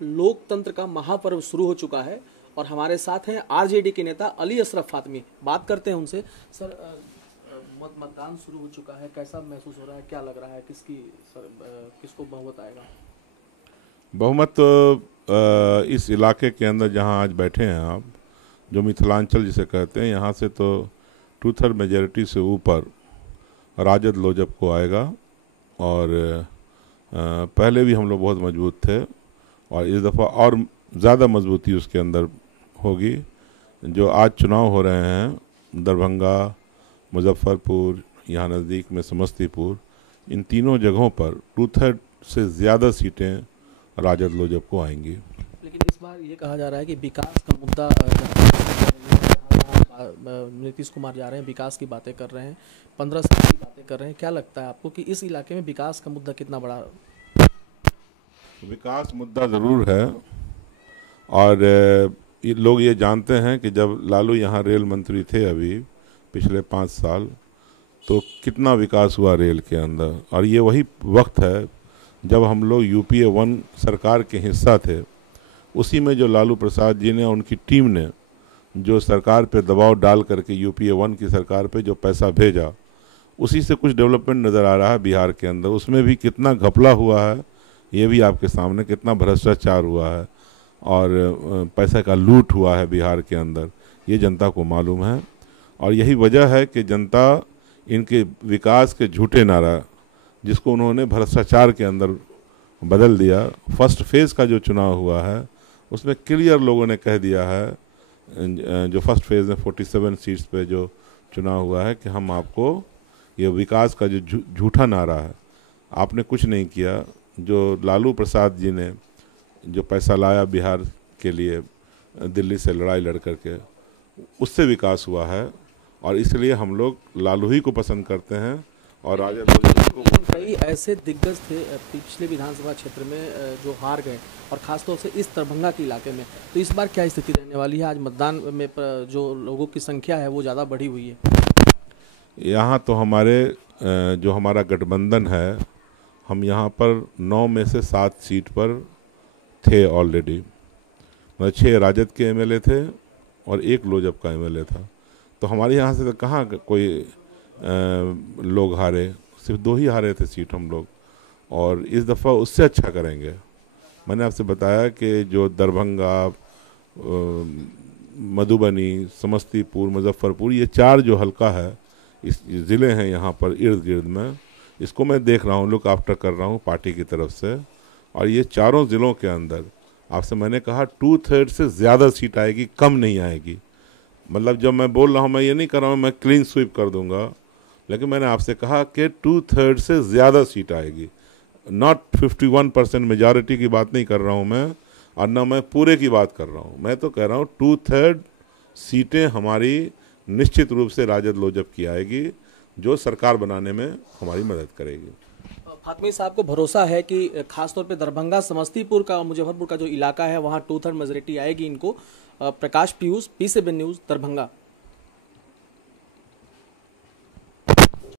लोकतंत्र का महापर्व शुरू हो चुका है और हमारे साथ हैं आरजेडी के नेता अली अशरफ फातमी। बात करते हैं उनसे। सर, मतदान शुरू हो चुका है, कैसा महसूस हो रहा है, क्या लग रहा है, किसको बहुमत आएगा? बहुमत तो इस इलाके के अंदर जहां आज बैठे हैं आप, जो मिथिलांचल जिसे कहते हैं, यहाँ से तो 2/3 मेजॉरिटी से ऊपर राजद लोजप को आएगा। और पहले भी हम लोग बहुत मजबूत थे और इस दफ़ा और ज़्यादा मजबूती उसके अंदर होगी। जो आज चुनाव हो रहे हैं दरभंगा, मुजफ्फरपुर, यहाँ नज़दीक में समस्तीपुर, इन तीनों जगहों पर 2/3 से ज़्यादा सीटें राजद लोजप को आएंगी। लेकिन इस बार ये कहा जा रहा है कि विकास का मुद्दा, नीतीश कुमार जा रहे हैं, विकास की बातें कर रहे हैं, 15 साल की बातें कर रहे हैं। क्या लगता है आपको कि इस इलाके में विकास का मुद्दा कितना बड़ा? विकास मुद्दा ज़रूर है और लोग ये जानते हैं कि जब लालू यहाँ रेल मंत्री थे अभी पिछले 5 साल, तो कितना विकास हुआ रेल के अंदर। और ये वही वक्त है जब हम लोग UPA 1 सरकार के हिस्सा थे। उसी में जो लालू प्रसाद जी ने, उनकी टीम ने जो सरकार पे दबाव डाल करके UPA 1 की सरकार पे जो पैसा भेजा, उसी से कुछ डेवलपमेंट नज़र आ रहा है बिहार के अंदर। उसमें भी कितना घपला हुआ है ये भी आपके सामने, कितना भ्रष्टाचार हुआ है और पैसे का लूट हुआ है बिहार के अंदर, ये जनता को मालूम है। और यही वजह है कि जनता इनके विकास के झूठे नारा, जिसको उन्होंने भ्रष्टाचार के अंदर बदल दिया, फर्स्ट फेज़ का जो चुनाव हुआ है उसमें क्लियर लोगों ने कह दिया है, जो फर्स्ट फेज़ में 47 सीट्स पे जो चुनाव हुआ है, कि हम आपको ये विकास का जो झूठा नारा है, आपने कुछ नहीं किया। जो लालू प्रसाद जी ने जो पैसा लाया बिहार के लिए दिल्ली से लड़ाई लड़ करके, उससे विकास हुआ है और इसलिए हम लोग लालू ही को पसंद करते हैं। और राजद को कई ऐसे दिग्गज थे पिछले विधानसभा क्षेत्र में जो हार गए, और खासतौर से इस दरभंगा के इलाके में। तो इस बार क्या स्थिति रहने वाली है? आज मतदान में जो लोगों की संख्या है वो ज़्यादा बढ़ी हुई है। यहाँ तो जो हमारा गठबंधन है, हम यहाँ पर 9 में से 7 सीट पर थे ऑलरेडी। मतलब 6 राजद के MLA थे और 1 लोजप का MLA था। तो हमारे यहाँ से तो कहाँ कोई लोग हारे, सिर्फ 2 ही हारे थे सीट हम लोग, और इस दफ़ा उससे अच्छा करेंगे। मैंने आपसे बताया कि जो दरभंगा, मधुबनी, समस्तीपुर, मुजफ्फरपुर, ये 4 जो हल्का है, इस ज़िले हैं यहाँ पर इर्द गिर्द में, इसको मैं देख रहा हूँ, लुक आफ्टर कर रहा हूँ पार्टी की तरफ से। और ये चारों ज़िलों के अंदर आपसे मैंने कहा 2/3 से ज़्यादा सीट आएगी, कम नहीं आएगी। मतलब जब मैं बोल रहा हूँ, मैं ये नहीं कर रहा हूँ मैं क्लीन स्वीप कर दूंगा, लेकिन मैंने आपसे कहा कि 2/3 से ज़्यादा सीट आएगी। नॉट 51% मेजॉरिटी की बात नहीं कर रहा हूँ मैं, और ना मैं पूरे की बात कर रहा हूँ। मैं तो कह रहा हूँ 2/3 सीटें हमारी निश्चित रूप से राजद लोजप की आएगी, जो सरकार बनाने में हमारी मदद करेगी। फातमी साहब को भरोसा है कि खासतौर पे दरभंगा, समस्तीपुर का और मुजफ्फरपुर का जो इलाका है वहाँ 2/3 मेजॉरिटी आएगी इनको। प्रकाश पीयूष, P7 न्यूज़, दरभंगा।